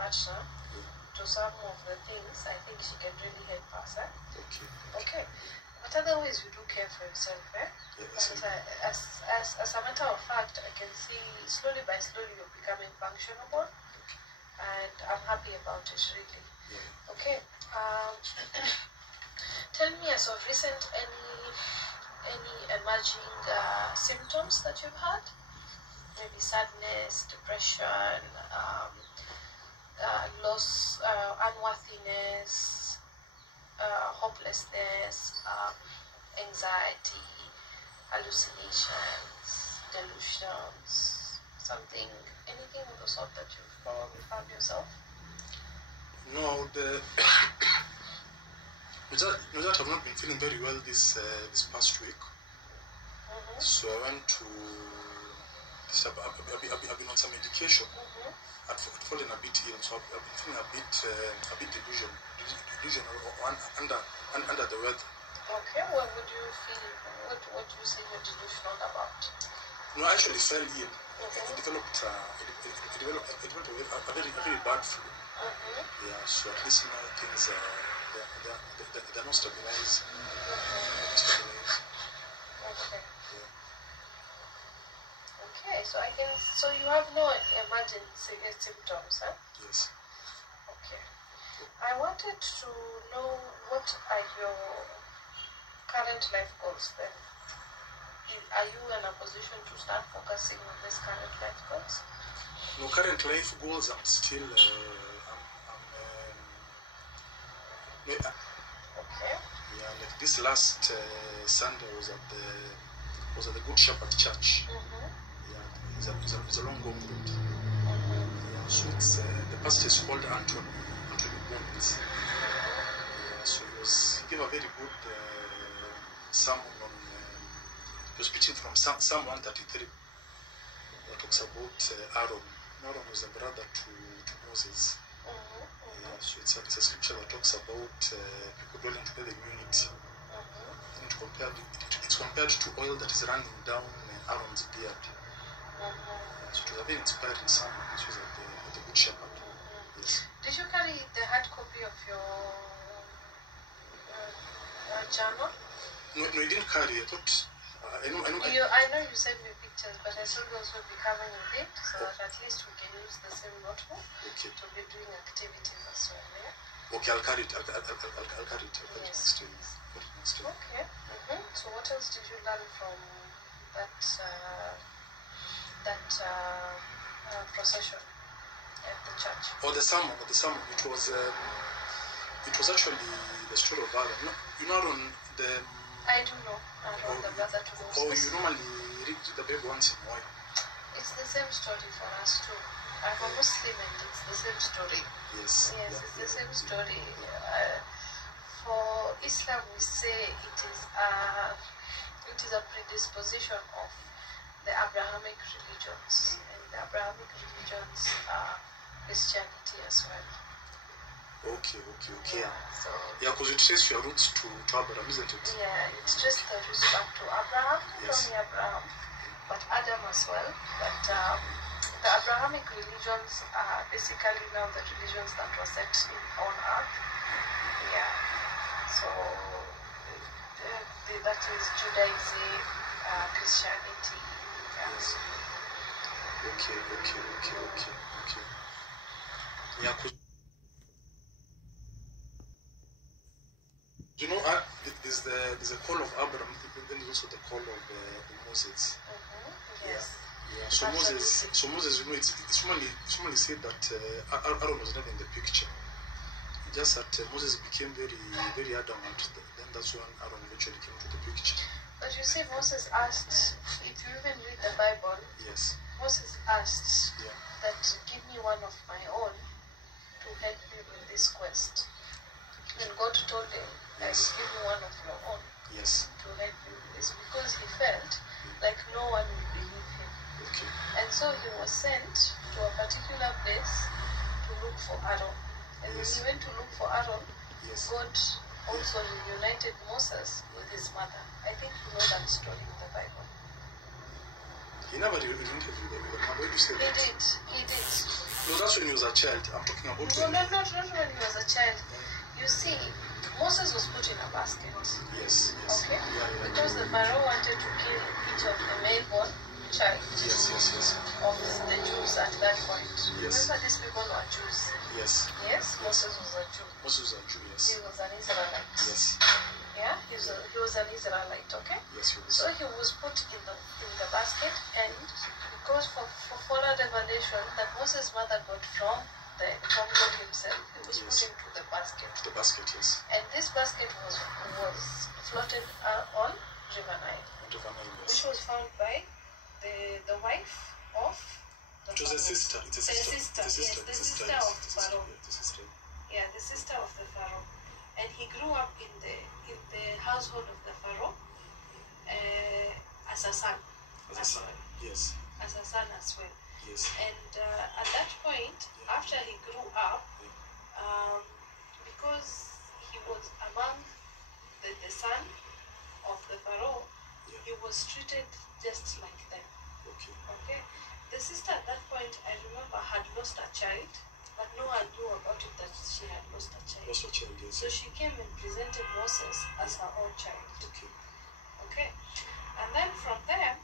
partner to some of the things, I think she can really help us. Okay. But otherwise, you do care for yourself, Yes. And as a matter of fact, I can see slowly by slowly you're becoming functionable, and I'm happy about it, really. Yeah. Okay. Tell me, as of recent, any emerging symptoms that you've had? Maybe sadness, depression, loss, unworthiness, hopelessness, anxiety, hallucinations, delusions, anything of the sort that you've probably found yourself? No, I've not been feeling very well this past week. So I went to. I've been on some medication. I've fallen a bit ill, so I've been feeling a bit delusional or under the weather. Okay, what would you feel? What do you say you're delusional about? No, I actually fell ill. I developed a very bad flu. Yeah, so at least now things they're not stabilized. Okay. Okay, so you have no emergency symptoms, huh? Yes. Okay. I wanted to know, what are your current life goals then? Are you in a position to start focusing on these current life goals? No, current life goals, I'm still Okay. Yeah, like this last Sunday was at the Good Shepherd Church. Yeah, it's a long road. Yeah, so it's the pastor is called Anthony Bones. Yeah, so he gave a very good sermon on. He was preaching from Psalm 133. That talks about Aaron. Aaron was a brother to Moses. Yeah, so it's a scripture that talks about people dwelling together in unity. And it's compared to oil that is running down Aaron's beard. So it was a very inspiring sermon. This was at the Good Shepherd. Yes. Did you carry the hard copy of your journal? No, you didn't carry. I thought. I know you sent me pictures, but I should also be coming with it, so that at least we can use the same notebook to be doing activities as well. Yeah? Okay, I'll carry it. I'll carry it. Yes, next to you. Okay. So what else did you learn from that procession at the church? Oh, the sermon. It was actually the story of Aaron. You know Aaron, the. I do know. Aaron, the brother to Moses. Oh, you normally read the Bible once in a while. It's the same story for us too. I'm a Muslim and it's the same story. Yes. Yes, it's the same story. For Islam, we say it is a predisposition of the Abrahamic religions, and the Abrahamic religions are Christianity as well. Okay. Yeah, so because you trace your roots to Abraham, isn't it? Yeah, it's just the roots back to Abraham, not only Abraham, but Adam as well. But the Abrahamic religions are basically now the religions that were set on earth. Yeah, so that is Judaism, Christianity. Yes. Okay. Yeah, you know, there's a call of Abraham, then there's also the call of Moses. Yes. Yeah. So Moses, you know, it's normally said that Aaron was not in the picture. Just that Moses became very, very adamant. Then that's when Aaron eventually came to the picture. But you see, Moses asked, if you even read the Bible, yes, Moses asked that give me one of my own to help me with this quest. And God told him, give me one of your own to help you with this, because he felt like no one would believe him. Okay. And so he was sent to a particular place to look for Aaron. And when he went to look for Aaron, God also united Moses with his mother. I think you know that story in the Bible. He never interviewed them. He did. He did. No, that's when he was a child. I'm talking about... No, not when he was a child. You see, Moses was put in a basket. Yes. Okay? Yeah. Because the Pharaoh wanted to kill each of the male-born child. Yes. Of the Jews at that point. Yes. Remember, these people were Jews. Yes. Moses was a Jew. Moses was a Jew, yes. He was an Israelite. Yes. Yeah, he was an Israelite, okay? Yes, he was. So he was put in the basket, and because for further revelation that Moses' mother got from God himself, he was put into the basket. The basket, yes. And this basket was floated on River Nile. Which was found by the wife of the It was a sister. It's a sister. Yes, the sister of Pharaoh. Yeah, the sister of the Pharaoh. And he grew up in the household of the Pharaoh as a son. Yes. As a son as well. Yes. And at that point, after he grew up, because he was among the son of the Pharaoh, he was treated just like them. Okay. The sister at that point, I remember, had lost a child, but no one knew about it that she had lost a child. Yes. So she came and presented Moses as her own child. Okay. And then from there,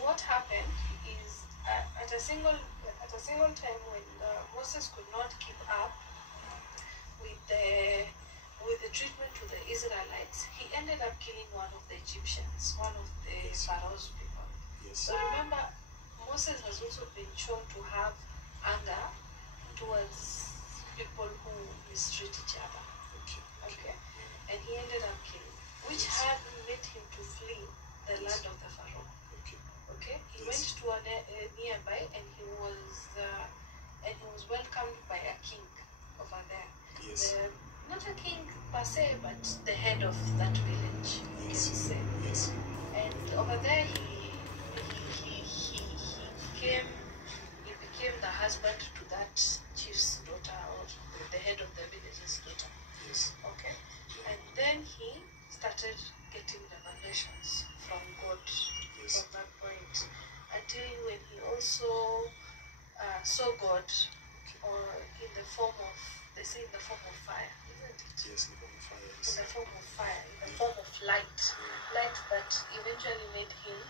what happened is at a single time when Moses could not keep up with the treatment to the Israelites, he ended up killing one of the Egyptians, one of the Pharaoh's people. So remember, Moses has also been shown to have anger towards people who mistreat each other. Okay. And he ended up killing, which had made him to flee the land of the Pharaoh. Okay. He went to a nearby, and he was welcomed by a king over there. Not a king per se, but the head of that village, you can say. And over there, he became the husband to that chief's daughter, or the head of the village's daughter. Okay. And then he started getting revelations from God from that point, until when he also saw God in the form of, they say, in the form of fire, isn't it? Yes, in the form of fire. In the form of fire, in the form of light that eventually made him,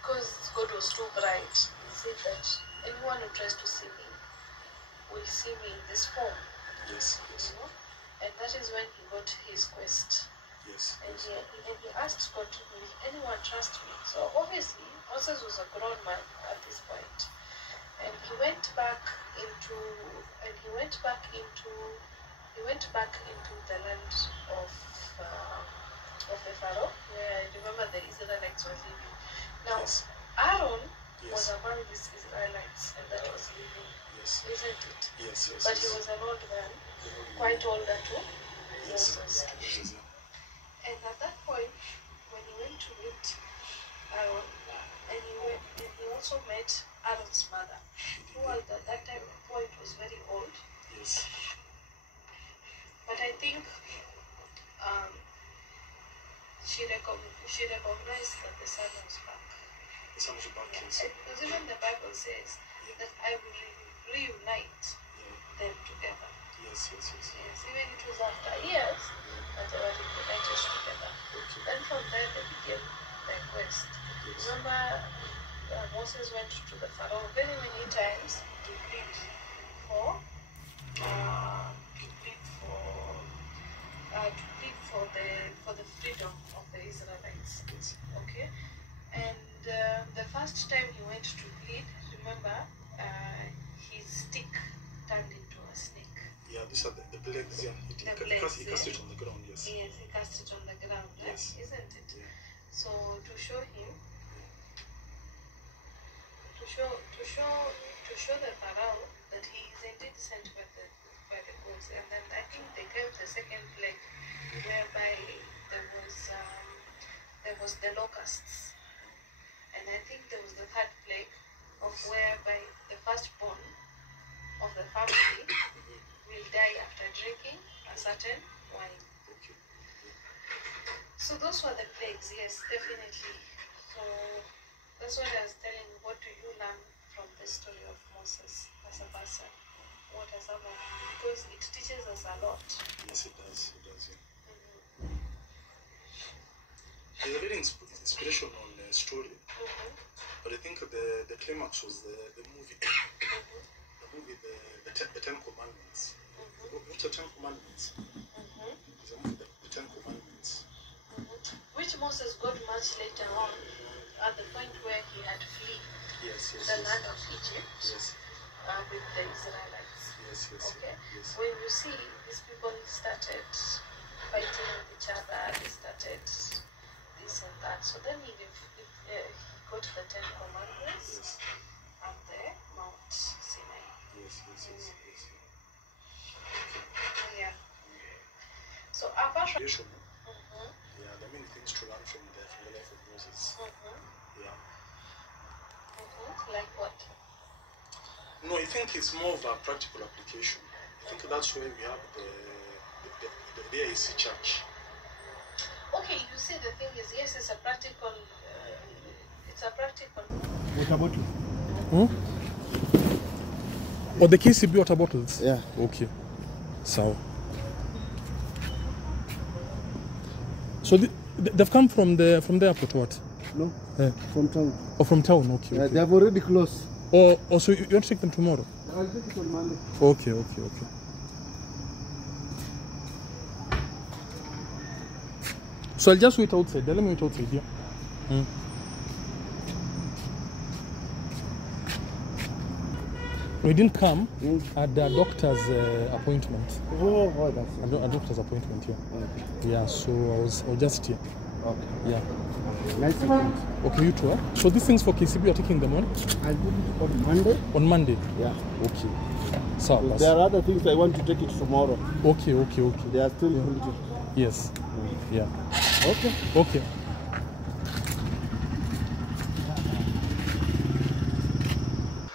because God was too bright, he said that anyone who tries to see me will see me in this form. You know? And that is when he got his quest. And he asked God, will anyone trust me? So obviously Moses was a grown man at this point. And he went back into the land of the Pharaoh, where, remember, the Israelites were living. Now, Aaron was among these Israelites, and that was living, isn't it? But he was an old man, quite older too. Moses. And at that point, when he went to meet Aaron, and he also met Aaron's mother, who at that time point was very old. But I think she recognized that the son was back. The son was back, Because even the Bible says that I will reunite them together. Even it was after years that they were reunited together. Then from there they began their quest. Remember, Moses went to the Pharaoh very many times to plead for the freedom of the Israelites. Okay, and the first time he went to plead, remember, his stick turned into a snake. These are the plagues. He cast it on the ground. Yes, he cast it on the ground. Isn't it? So to show him, to show the Pharaoh that he is indeed sent by the gods. And then I think they gave the second plague, whereby there was the locusts, and I think there was the third plague of whereby the firstborn of the family will die after drinking a certain wine. So those were the plagues, yes, definitely. So that's what I was telling you. What do you learn from the story of Moses as a person? What has happened? Because it teaches us a lot. Yes, it does. It does. Yeah. It's a very inspirational story. But I think the climax was the movie. The movie, the Ten Commandments. What's the Ten Commandments? It's a movie, the Ten Commandments. Which Moses got much later on, at the point where he had fled the land of Egypt with the Israelites. Okay? When you see these people started fighting with each other, they started this and that. So then he got the Ten Commandments at the Mount Sinai. Yeah. So apart from there are many things to learn from the life of Moses. Like what? No, I think it's more of a practical application. I think that's why we have the AIC Church. Okay, you see, the thing is, yes, it's a practical. Water bottle. Or the KCB water bottles? Yeah. Okay. So they've come from the airport, what? No, from town. Or from town, okay. They have already closed. Or so you want to take them tomorrow? I'll take it on Monday. Okay. So I'll just wait outside. Let me wait outside here. We didn't come at the doctor's appointment. Oh, that's A doctor's appointment here. okay. Yeah, so I was just here. Okay. Yeah. Nice weekend. Okay, you too. So these things for KCB, you're taking them on? I'll do it on Monday. On Monday? Yeah. Okay. So there are other things I want to take it tomorrow. Okay. They are still printed. Yes. Yeah. Okay.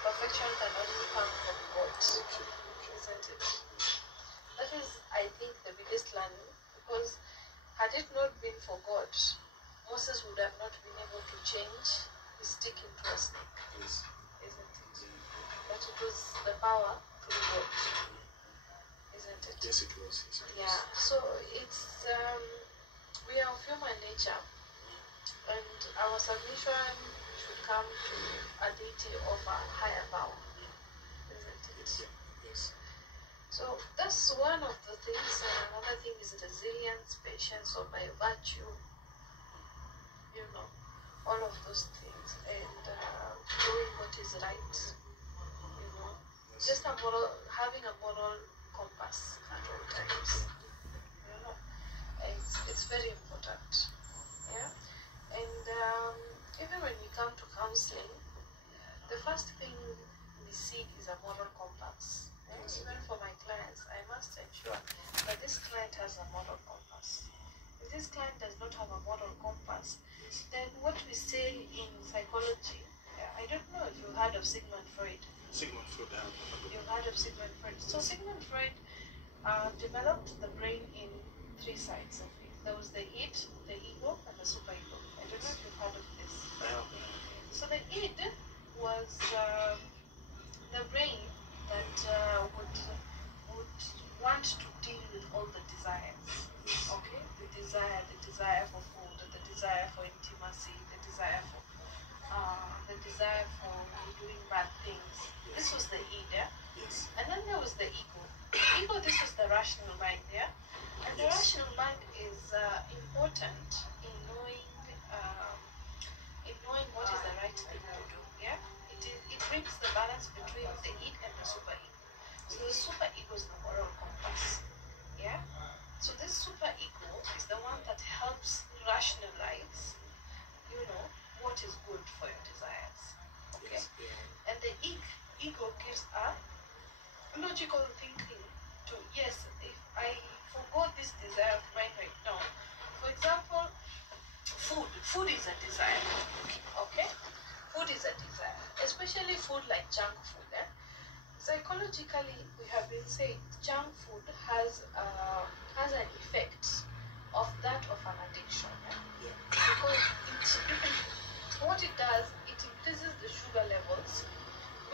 Perfection can only come from God, isn't it? That is, I think, the biggest learning, because had it not been for God, Moses would have not been able to change his stick into a snake, isn't it? But it was the power through God, isn't it? Yes, it was. Yeah, so it's, we are of human nature, and our submission should come to a deity of a higher power, isn't it? Yes. So that's one of the things, and another thing is resilience, patience, or by virtue, all of those things, and doing what is right, just having a moral compass at all times, it's very important, yeah. And even when we come to counseling, the first thing we seek is a moral compass. Even for my clients, I must ensure that this client has a moral compass. If this client does not have a moral compass, then what we say in psychology, I don't know if you've heard of Sigmund Freud. Sigmund Freud. You've heard of Sigmund Freud. So Sigmund Freud developed the brain in three sides of it. There was the id, the ego, and the superego. I don't know if you've heard of this. So the id was the brain that would want to deal with all the desires. Okay, the desire for food, the desire for intimacy, the desire for doing bad things. This was the id, yeah? Yes. And then there was the ego. Ego, this was the rational mind, yeah? And the rational mind is important in knowing what is the right thing to do, yeah? It brings the balance between the id and the superego. So the superego is the moral compass, yeah? So this superego is the one that helps rationalize, what is good for your desires, okay? And the ego gives a logical thinking to, yes, if I forgo this desire of mine right now, for example, food is a desire, okay? Food is a desire, especially food like junk food, eh? Psychologically, we have been saying junk food has an effect of that of an addiction, eh? Because what it does, it increases the sugar levels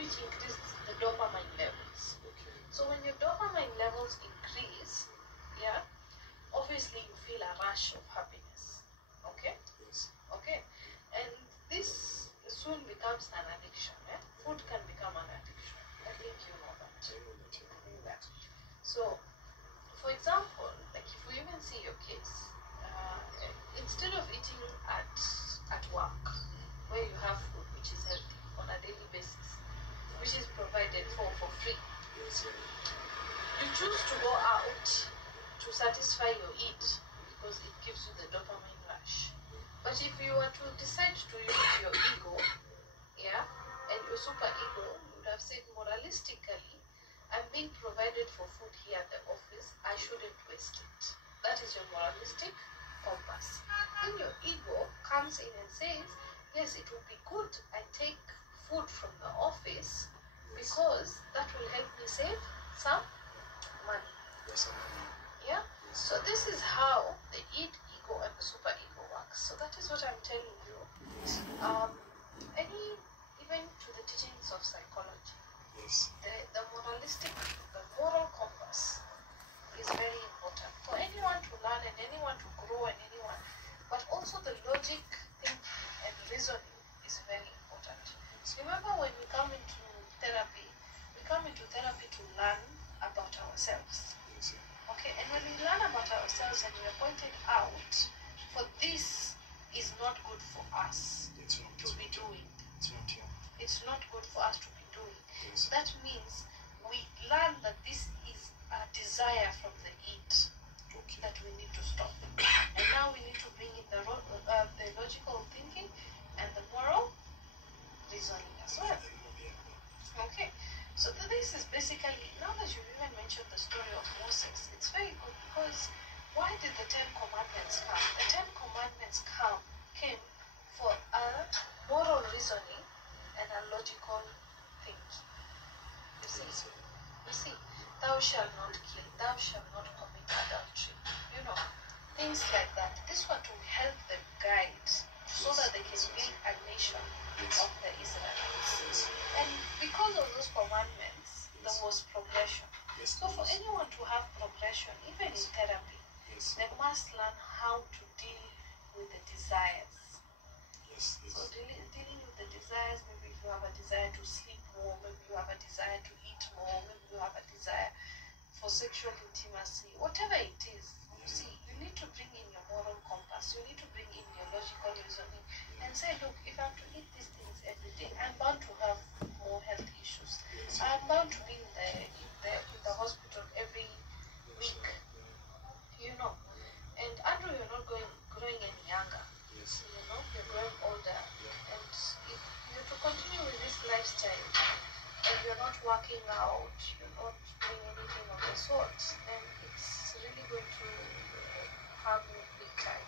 which increased the dopamine levels. Okay. So when your dopamine levels increase, yeah, obviously you feel a rush of happiness. Okay? Yes. Okay? And this soon becomes an addiction. Eh? Food can become an addiction. I think you know that. I know that. Yeah. I know that. So, for example, like if we even see your kids, instead of eating at work, where you have food which is healthy on a daily basis, which is provided for free, Yes. Yeah. you choose to go out to satisfy your need because it gives you the dopamine rush. But if you were to decide to use your ego, yeah, and your super ego, you would have said moralistically, I'm being provided for food here at the office, I shouldn't waste it. That is your moralistic compass. Then your ego comes in and says, yes, it would be good I take food from the office because that will help me save some money. Yes. Yeah? So this is how the id, ego, and the super ego works. So that is what I'm telling you. Even to the teachings of psychology, Yes. the moralistic, the moral compass is very important for anyone to learn and anyone to grow and anyone, but also the logic, thinking, and reasoning is very important. Remember, when we come into therapy to learn about ourselves. Yes. Okay, and when we learn about ourselves and we are pointed out, for this is not good for us It's not. to be doing. It's not. Yeah. It's not good for us to be doing. Yes. That means we learn that this is a desire from the id Okay. that we need to stop. And now we need to bring in the logical thinking and the moral reasoning as well. Yeah. Okay, so this is basically, now that you've even mentioned the story of Moses, it's very good because why did the 10 Commandments come? The 10 Commandments came for a moral reasoning and a logical thinking. You see, thou shalt not kill, thou shalt not commit adultery, things like that. This one to help them guide so that they can build a nation of the Israelites. And because of those commandments, there was progression. Yes. So for anyone to have progression, even in therapy, Yes. they must learn how to deal with the desires. Yes. Yes. So dealing with the desires, maybe if you have a desire to sleep more, maybe you have a desire to eat more, maybe you have a desire for sexual intimacy, whatever it is. You see, you need to bring in your moral compass, you need to bring in your logical reasoning and say, look, if I'm to eat these things every day, I'm bound to have more health issues. Yes. I'm bound to be in the hospital every week, And Andrew, you're not growing any younger. Yes. You're growing older. Yeah. And if you're to continue with this lifestyle and you're not working out, you're not doing anything of the sort, then it's really going to harm you big time.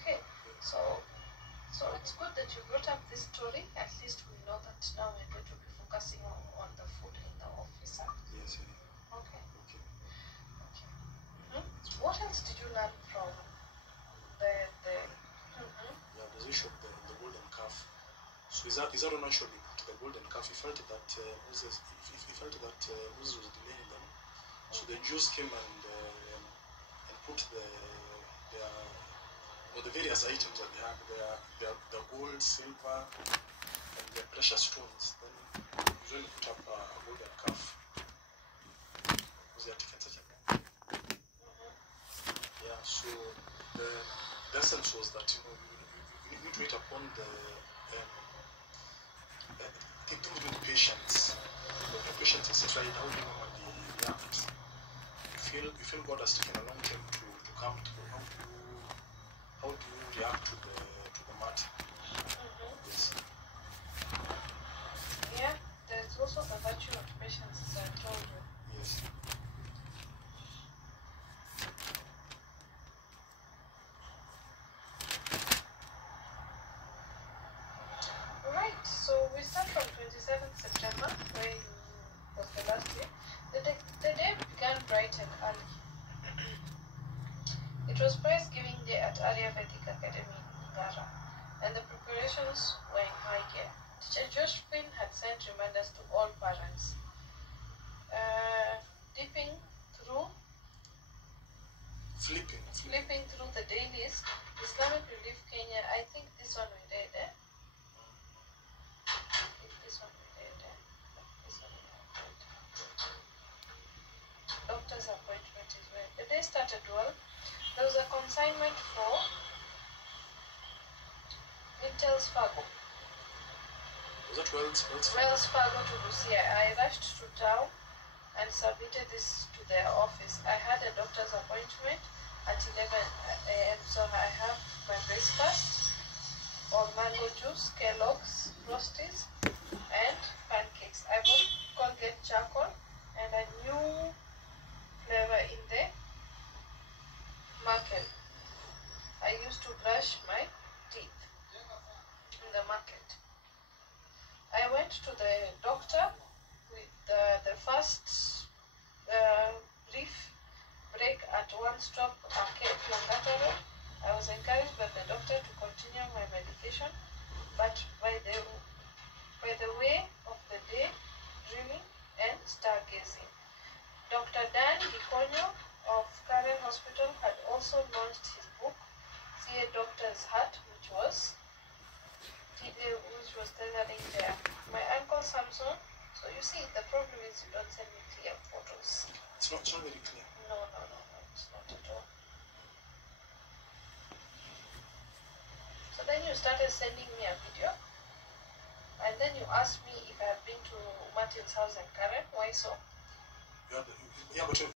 Okay. So it's good that you brought up this story. At least we know that now we're going to be focusing on the food in the office. Yes. Okay. Okay. What else did you learn from the Yeah, the issue of the golden calf. So is that an actually to the golden calf? He felt that Moses was delaying them. So the Jews came and put the various items that they had, the gold, silver, and the precious stones. Then usually put up a golden calf. Was they had taken such a thing? Yeah. So the essence was that you need to wait upon the things with patience. The patience is right. How do you normally react? You feel God has taken a long time to come through. How do you react to the matter? Yes. Yeah, there's also the virtue of patience, as I told you. Yes. Right, so we start from 27th September, where was the last day. The day began bright and early. It was prize giving day at Ayurvedic Academy in Dara, and the preparations were in high gear. Teacher Josephine had sent reminders to all parents. Dipping through, flipping through the dailies, Islamic Relief Kenya, I think this one we did, I think this one we did, This one we did. Doctor's appointment is where the day started well. There was a consignment for Intel's Fargo. Was that Wells? Wells Fargo to Lucia. I rushed to town and submitted this to their office. I had a doctor's appointment at 11 a.m. So I have my breakfast or mango juice, Kellogg's, Frosties, and pancakes. I bought Colgate charcoal and a new flavor in the market. I used to brush my teeth in the market. I went to the doctor with the first brief break at one-stop arcade Langata. I was encouraged by the doctor to continue my medication, but by the way of the day, dreaming and stargazing. Dr. Dan Gikonyo of Karen Hospital had also launched his book, See a Doctor's Heart, which was tethering there. My uncle Samson, so you see, the problem is you don't send me clear photos. It's not very clear. No, it's not at all. So then you started sending me a video, and then you asked me if I have been to Martin's house in Karen. Why so? Yeah, but